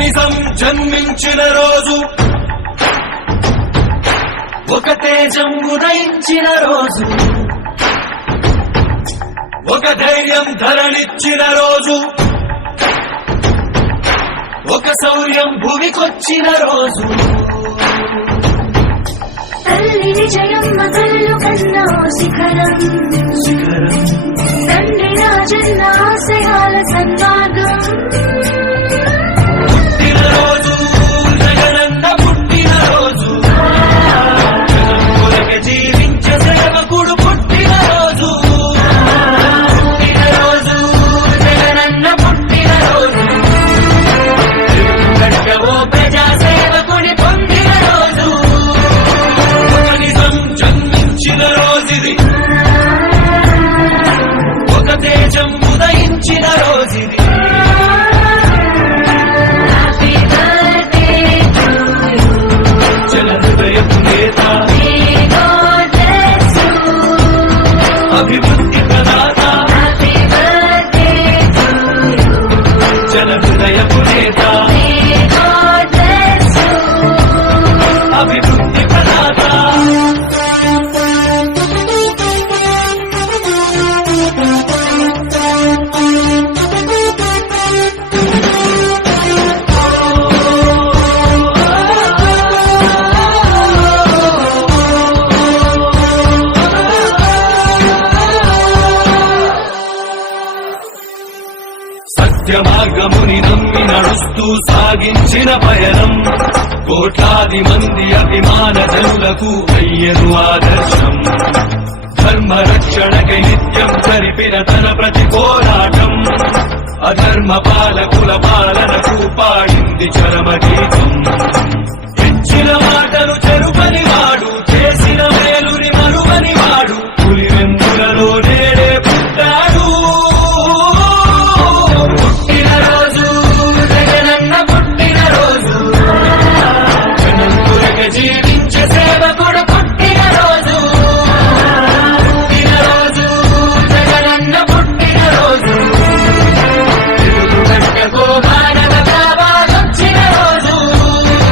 నిజం జన్మించిన రోజు, ఒక తేజం ఉదయించిన రోజు, ఒక ధైర్యం ధరనిచ్చిన రోజు, ఒక శౌర్యం భూమికొచ్చిన రోజు. తల్లి విజయమ్మ కళ్ళు కన్నా శిఖరం, తండ్రి రాజన్న ఆశయాల సన్మార్గం. పుట్టిన రోజు జగనన్న పుట్టిన రోజు, జగన్ములకి జీవించే సేవకుడు పుట్టిన రోజు. పుట్టిన రోజు జగనన్న పుట్టిన రోజు, ఓ ప్రజా సేవకుని పొందిన రోజు. ఒక నిజం జన్మించిన రోజుది, ఒక తేజం ఉదయించిన రోజుది. జన హృదయపు నేత, అభివృద్ధి ప్రదాత, జన హృదయపు నేత, అభివృద్ధి ప్రదాత. సత్య మార్గముని నమ్మి నడుస్తూ సాగించిన పయనం, కోట్లాది మంది అభిమాన జనులకు అయ్యను ఆదర్శం. ధర్మ రక్షణకై నిత్యం జరిపిన తన ప్రతి పోరాటం, అధర్మ పాలకుల పాలనకు పాడింది చరమ గీతం. ఇచ్చిన